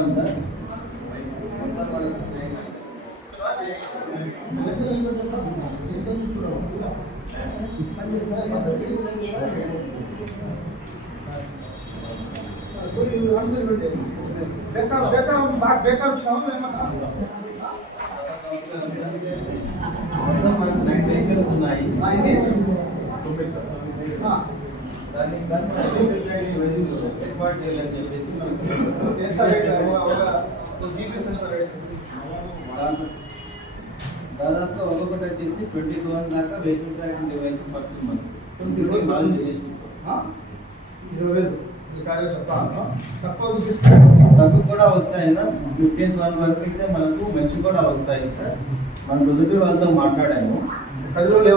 ఉంది సార్ ಬೇಕಾ ಬೇಕಾ ಬೇಕಾ ఉన్నాయి తొమ్మిది సార్ దాన్ని దాన్ని ఐడెంటిఫై వెజిల్ ఏర్పాటు చెప్పేసి మనం ఎంత రేట్ ఒక జీబీఎస్ ఎంత రేట్ దాదాపు ఒక్కొక్కటి వచ్చేసి ట్వంటీ థౌసండ్ దాకా వెహికల్ ట్రాకింగ్ డివైస్ పడుతుంది మనకి. ఇరవై వేలు. తక్కువ తక్కువ కూడా వస్తాయినా ఫిఫ్టీన్ వన్ వరకు అయితే మనకు మంచి కూడా వస్తాయి సార్. మనం రోజులు వాళ్ళతో మాట్లాడాము. పది రోజులు.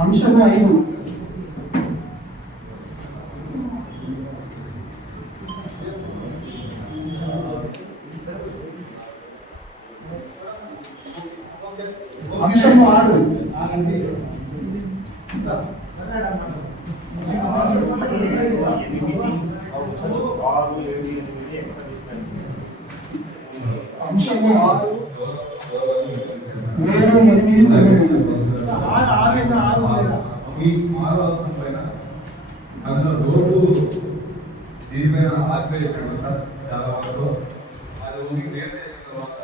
అంశము ఐదు అంశము ఆరు. అంశము ఆరు. ఏడు పైన అందులో రోడ్డు దీనిపైన ఆక్యుపై చేశాడు సార్ చాలా వరకు అది ఊరికి క్లియర్ చేసిన తర్వాత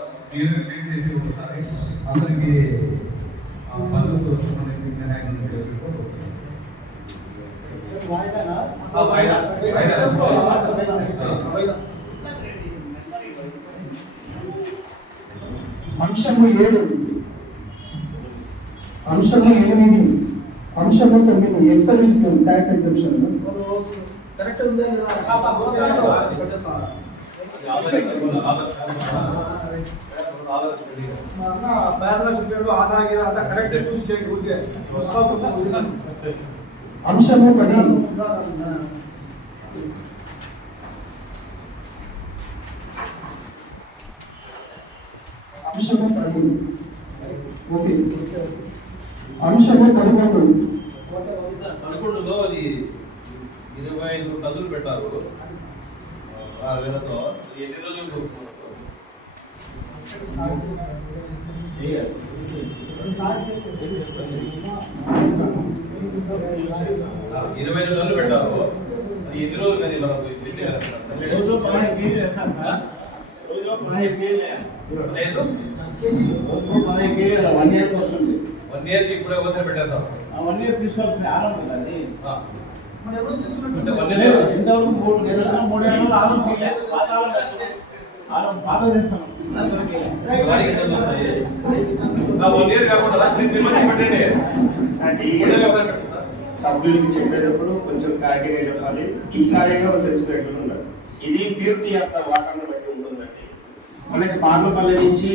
అంశము ఏడు అంశము ఎనిమిది అంశము తొమ్మిది ఎక్సర్విస్ ట్యాక్స్ ఎగ్జిబిషన్ కరెక్ట్ ఉందా అంశము పది అంశము పది ఓకే. అంశము పదకొండు పదకొండులో అది ఇరవై ఐదు టన్నులు పెట్టారు. ఆ వేలతో ఎన్ని రోజులు? ఇరవై ఐదు టన్నులు పెట్టారు. అది ఎన్ని రోజులు కానీ మనకు రోజు లేదు. కేజీలు వన్ ఇయర్కి వస్తుంది. వన్ ఇయర్కి ఇప్పుడే పెట్టేస్తాం వన్ ఇయర్ తీసుకోవాల్సిన ఆరం ఎంతవరకు మూడు నెలలు మూడు నెలలు ఆరం పాత చేస్తాం. వన్ ఇయర్ కాకుండా. సభ్యులకి చెప్పేటప్పుడు కొంచెం క్లారిటీగా చెప్పాలి. ఈసారిగా తెలిసినట్టు ఉండాలి. ఇది వాతావరణం బట్టి ఉంటుందండి మనకి పార్లపల్లి నుంచి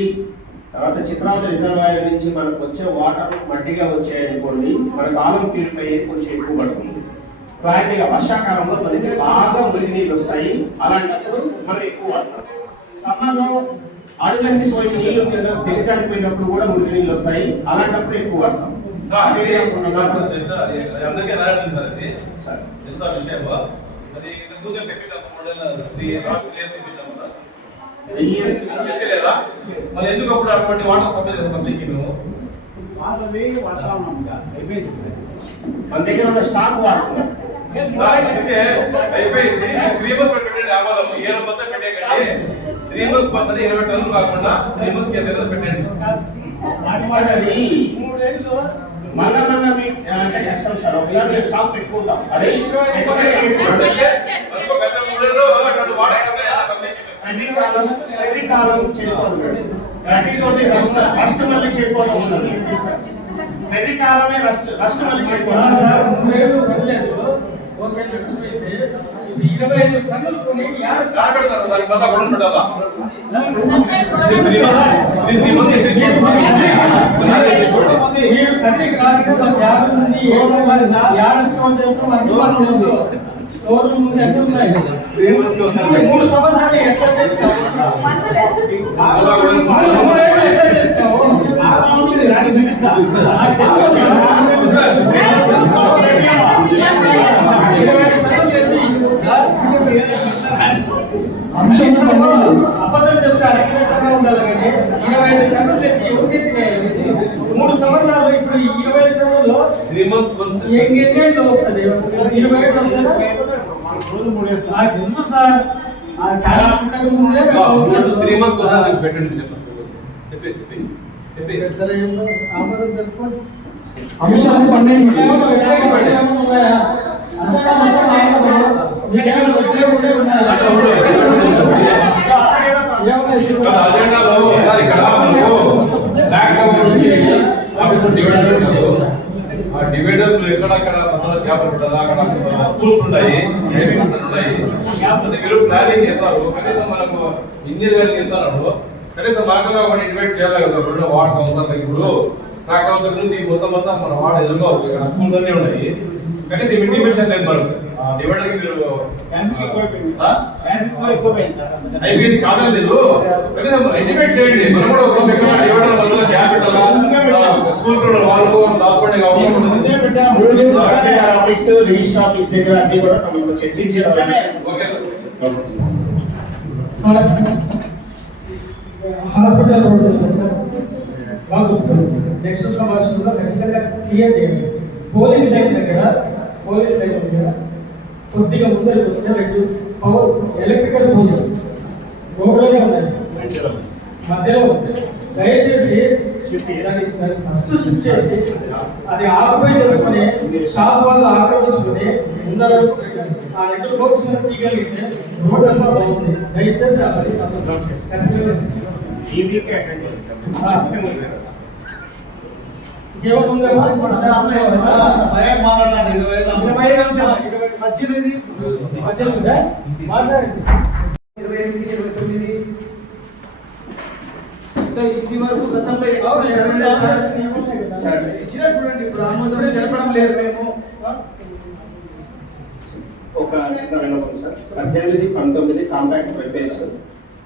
తర్వాత చిత్రావతి రిజర్వాయర్ నుంచి మనకు వచ్చే వాటర్ మట్టిగా వచ్చేయనుకోండి మనకు ఆలం ప్యూరిఫై కొంచెం ఎక్కువ పడుతుంది. క్లారిటీగా వర్షాకాలంలో మనకి బాగా మురికి నీళ్ళు వస్తాయి. అలాంటప్పుడు మనం ఎక్కువ వాడతాం. సమ్మర్లో అడుగంటి పోయి నీళ్ళు దిగజారిపోయినప్పుడు కూడా మురికి నీళ్ళు వస్తాయి. అలాంటప్పుడు ఎక్కువ వాడతాం. అందరికీ కదా Years చెప్పలేదా మరి ఎందుకు అప్పుడు అటువంటి వాటర్ సప్లై చేస్తాం పబ్లిక్ మేము పాతది వాడతా ఉన్నాం ఇంకా అయిపోయింది మన దగ్గర ఉన్న స్టాక్ వాడుతున్నాం అయిపోయింది త్రీ మంత్స్ పెట్టండి ఆమోదం రోజు మొత్తం పెట్టేయండి త్రీ మంత్స్ మొత్తం ఇరవై టన్నులు కాకుండా త్రీ మంత్స్ ఎంత ఏదో పెట్టండి మళ్ళా మళ్ళా మీ అంటే కష్టం సార్ ఒకసారి స్టాక్ పెట్టుకుంటాం అదే ప్రతి కాలం ప్రతి కాలం ప్రతి చోటి రస్ట్ మళ్ళీ చేయకూడదు ఉన్నది. ప్రతి కాలమే రస్ట్ రస్ట్ మళ్ళీ చేయకూడదు ఇరవై ఐదు టన్నులు కొని యాడ పెడతారు దానికి మళ్ళా గొడవ పెట్టాలా మీరు కదిలికి రాకుండా మాకు యాభై మంది ఏడు మంది యాడ స్టోర్ చేస్తాం అని మాకు తెలుసు స్టోర్ నుంచి అన్ని ఉన్నాయి? మూడు- సంవత్సరాలు ఎట్లా చేస్తావు? ఎట్లా చేస్తావు? చూపిస్తా నాకు తెలుసు సార్. ఇరవై ఐదు టన్నులు తెచ్చి అంశం అబద్ధం చెప్తే ఇరవై ఐదు టన్నులు తెచ్చి ఎవరికి మూడు సంవత్సరాలు ఇప్పుడు ఇరవై ఐదు టన్నుల్లో త్రీ వస్తుంది ఇరవై ఏళ్ళు వస్తుందా నాకు తెలుసు సార్ త్రీ పెట్టండి ఉంటుంది. ఆ డివైడర్ ఎక్కడక్కడ మధ్యలో గ్యాప్ ఉంటుందా? అక్కడ కూర్పు ఉంటాయి మీరు ప్లానింగ్ చేస్తారు. కనీసం మనకు ఇంజనీర్ గారికి వెళ్తారు కనీసం మనకు ఒకటి ఇన్వైట్ కదా. ఇప్పుడు వార్డ్ కౌన్సిలర్ ఇప్పుడు. నా కౌన్సిలర్ నుంచి మొత్తం మొత్తం మన వార్డ్ ఎదురుగా స్కూల్స్ అన్నీ ఉన్నాయి. కనీసం ఇంటిమేషన్ లేదు ఆ డివైడర్కి మీరు అయిపోయింది. కాదని లేదు. ఎడ్యుకేట్ చేయండి. మనం కూడా ఒక సెకండ్ ఇవ్వడం వల్ల గ్యాప్ పెట్టాలా వాళ్ళు దాచుకోండి అవసరం ముందే ఉంటుంది. పెట్టాము. తహసీల్దార్ ఆఫీస్ రిజిస్టర్ ఆఫీస్ దగ్గర అన్ని కూడా తమకు చర్చించారు okay. Sir. Sir hospital road sir. Next సమావేశంలో ఖచ్చితంగా క్లియర్ చేయండి. పోలీస్ లైన్ దగ్గర పోలీస్ లైన్ దగ్గర కొద్దిగా ముందరికి వస్తే రెండు పవర్ ఎలక్ట్రికల్ పోల్స్. రోడ్లోనే ఉన్నాయి సార్. మధ్యలో ఉంది. దయచేసి ఫస్ట్ షిఫ్ట్ చేసి అది ఆక్యుపై చేసుకుని షాప్ వాళ్ళు ఆక్రమించుకుని ముందర ఆ రెండు బాక్స్ తీయగలిగితే రోడ్ అంతా బాగుంది దయచేసి ఆ పని ఖచ్చితంగా పద్దెనిమిది ఇరవై ఎనిమిది ఇరవై తొమ్మిది ఇది వరకు గతంలో ఇప్పుడు ఆమోదం జరపడం లేదు మేము ఒక సార్ పద్దెనిమిది పంతొమ్మిది కాంట్రాక్ట్ రిపేర్స్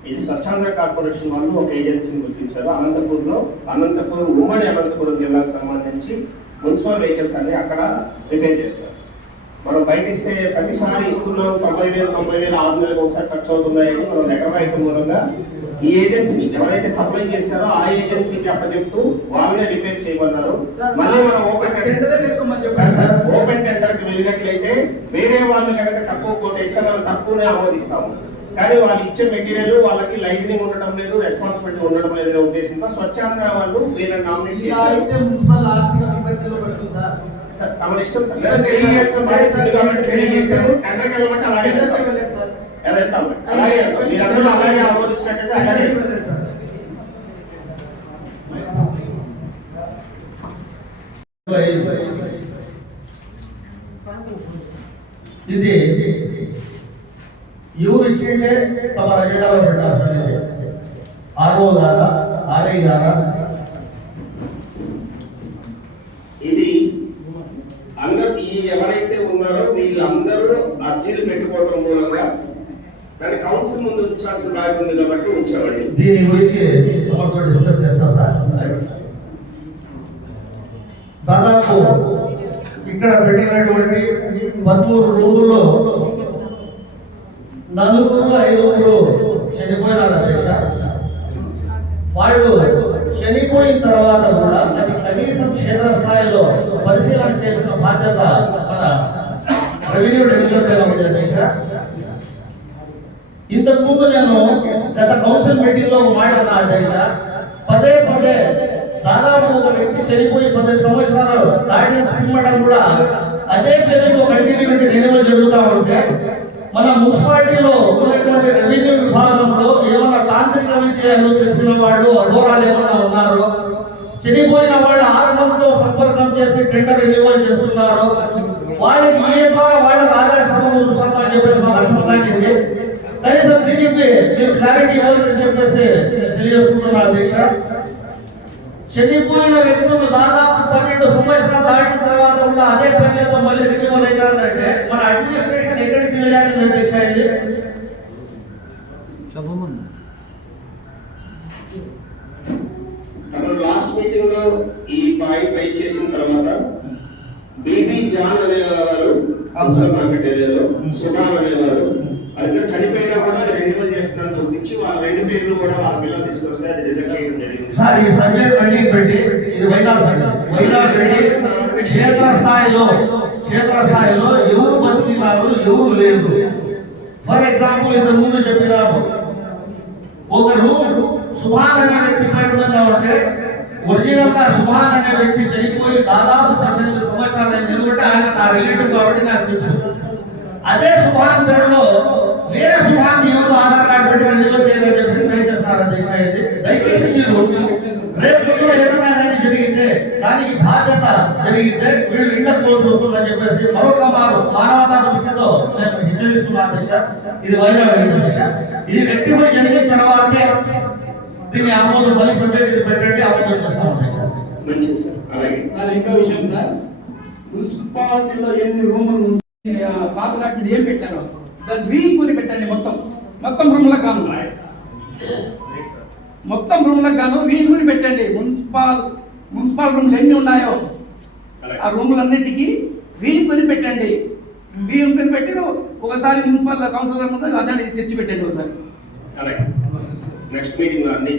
ఇది స్వచ్ఛంద కార్పొరేషన్ వాళ్ళు ఒక ఏజెన్సీని గుర్తించారు. అనంతపూర్లో అనంతపురం ఉమ్మడి అనంతపురం జిల్లాకు సంబంధించి మున్సిపల్ వెహికల్స్ అన్ని అక్కడ రిపేర్ చేస్తారు. మనం బయట ఇస్తే ప్రతిసారి ఇస్తున్నాం తొంభై వేలు తొంభై వేలు ఆరు నెలలకు ఒకసారి ఖర్చు అవుతున్నాయని మనం రాయటం మూలంగా ఈ ఏజెన్సీని ఎవరైతే సప్లై చేశారో ఆ ఏజెన్సీకి అప్పచెప్తూ వాళ్ళే రిపేర్ చేయమన్నారు. మళ్ళీ మనం ఓపెన్ ఓపెన్ టెండర్కి వెళ్ళినట్లయితే వేరే వాళ్ళు కనుక తక్కువ కోటేస్తే మనం తక్కువనే ఆమోదిస్తాము. కానీ వాళ్ళు ఇచ్చే మెటీరియల్ వాళ్ళకి లైసెన్సింగ్ ఉండడం లేదు రెస్పాన్సిబిలిటీ ఉండడం లేదు అనే ఉద్దేశంతో స్వచ్ఛంద వాళ్ళు వీళ్ళని నామినేట్ ఇలా చేశారు. అయితే మున్సిపల్ ఆర్థిక ఇబ్బందులు పడుతుంది? Sir sir. తమ ఇష్టం సార్. అలాగే అలాగే. మీరందరూ అలాగే ఇది ఇచ్చిండే తమ ఎజెండాలో పెట్టాల్సింది ఆర్ఓ ద్వారా ఆర్ఐ గారా ఇది అందరు ఈ ఎవరైతే ఉన్నారో వీళ్ళందరూ అర్జీలు పెట్టుకోవడం మూలంగా దాని కౌన్సిల్ ముందు ఉంచాల్సిన బాధ్యత ఉంది కాబట్టి ఉంచామండి. దీని గురించి తమతో డిస్కస్ చేస్తాం సార్. దాదాపు ఇక్కడ పెట్టినటువంటి పదమూడు రూముల్లో నలుగురు ఐదుగురు చనిపోయినారు దేశ. వాళ్ళు చనిపోయిన తర్వాత కూడా అది కనీసం క్షేత్రస్థాయిలో పరిశీలన చేసిన బాధ్యత మన రెవెన్యూ డెవలప్మెంట్ పైన ఉంది అధ్యక్ష ఇంతకు ముందు నేను గత కౌన్సిల్ మీటింగ్లో మాట అన్నా దేశ. పదే పదే దాదాపు ఒక వ్యక్తి చనిపోయి పది సంవత్సరాలు దాటి తిమ్మడం కూడా అదే పేరులో కంటిన్యూటీ రెన్యువల్ జరుగుతూ ఉంటే మన మున్సిపాలిటీలో ఉన్నటువంటి రెవెన్యూ విభాగంలో ఏమైనా తాంత్రిక విద్యలు తెలిసిన వాళ్ళు అఘోరాలు ఏమైనా ఉన్నారు? చనిపోయిన వాళ్ళు ఆరు మందితో సంపర్కం చేసి టెండర్ రెన్యువల్ చేస్తున్నారు? వాళ్ళకి ఏ ద్వారా వాళ్ళకి ఆదాయ సమకూరుస్తుందో అని చెప్పేసి మాకు అర్థమైంది కనీసం దీనికి మీరు క్లారిటీ ఇవ్వాలని చెప్పేసి తెలియజేసుకుంటున్నా అధ్యక్ష. చనిపోయిన వ్యక్తులు దాదాపు పన్నెండు సంవత్సరాలు దాటిన తర్వాత కూడా అదే పనితో మళ్ళీ రెన్యువల్ అయితే తీయడానికి అధ్యక్ష ఇది లాస్ట్ మీటింగ్లో ఈ పాయింట్ పై చేసిన తర్వాత బీబీ జాన్ అనేవారు కౌన్సిల్ మార్కెట్ ఏరియాలో సుభాన్ అనేవారు. అయితే చనిపోయినా కూడా రెన్యువల్ చేస్తున్నారని చూపించి వాళ్ళ రెండు పేర్లు కూడా వాళ్ళ పిల్లలు తీసుకొస్తే అది రిజెక్ట్ చేయడం జరిగింది. సార్ ఈ సర్వే మళ్ళీ పెట్టి ఇది వైజాగ్ సర్వే వైజాగ్ పెట్టి క్షేత్రస్థాయిలో క్షేత్రస్థాయిలో ఎవరు బతికినారు ఎవరు లేరు. ఫర్ ఎగ్జాంపుల్ ఇంత ముందు చెప్పినారు. ఒక సుభాన్ అనే వ్యక్తి పేరు మీద ఉంటే ఒరిజినల్గా సుభాన్ అనే వ్యక్తి చనిపోయి దాదాపు పద్దెనిమిది సంవత్సరాలు అయింది. ఎందుకంటే ఆయన నా రిలేటివ్ కాబట్టి నాకు తెలుసు. అదే సుభాన్ పేరులో వేరే సుభాన్ ఎవరు ఆధార్ కార్డు పెట్టి రెన్యువల్ చేయాలని చెప్పి ట్రై చేస్తున్నారు అధ్యక్ష? ఇది దయచేసి మీరు రేపు పొద్దున ఏదైనా జరిగితే దానికి బాధ్యత జరిగితే వీళ్ళు ఇళ్ళకు పోల్సి వస్తుందని చెప్పేసి మరొక మారు మానవతా దృష్టితో నేను హెచ్చరిస్తున్నాను అధ్యక్ష ఇది వైద్య అధ్యక్ష ఇది వ్యక్తిపై జరిగిన తర్వాతే దీన్ని ఆమోదం మళ్ళీ సభ్యులు ఇది పెట్టండి ఆమోదం చేస్తాం అధ్యక్ష మంచిది సార్ అలాగే సార్ ఇంకా విషయం సార్ మున్సిపాలిటీలో ఎన్ని రూములు పాత దానికి ఏం పెట్టారు? దాన్ని రీకూరి పెట్టండి మొత్తం. మొత్తం రూమ్లకు గాను మొత్తం రూమ్లకు గాను రీకూరి పెట్టండి. మున్సిపల్ మున్సిపల్ రూమ్లు ఎన్ని ఉన్నాయో? ఆ రూములన్నిటికీ రీకూరి పెట్టండి. రీకూరి పెట్టి ఒకసారి మున్సిపల్ కౌన్సిలర్ ముందు అదే తెచ్చి పెట్టండి ఒకసారి నెక్స్ట్ మీటింగ్ అన్ని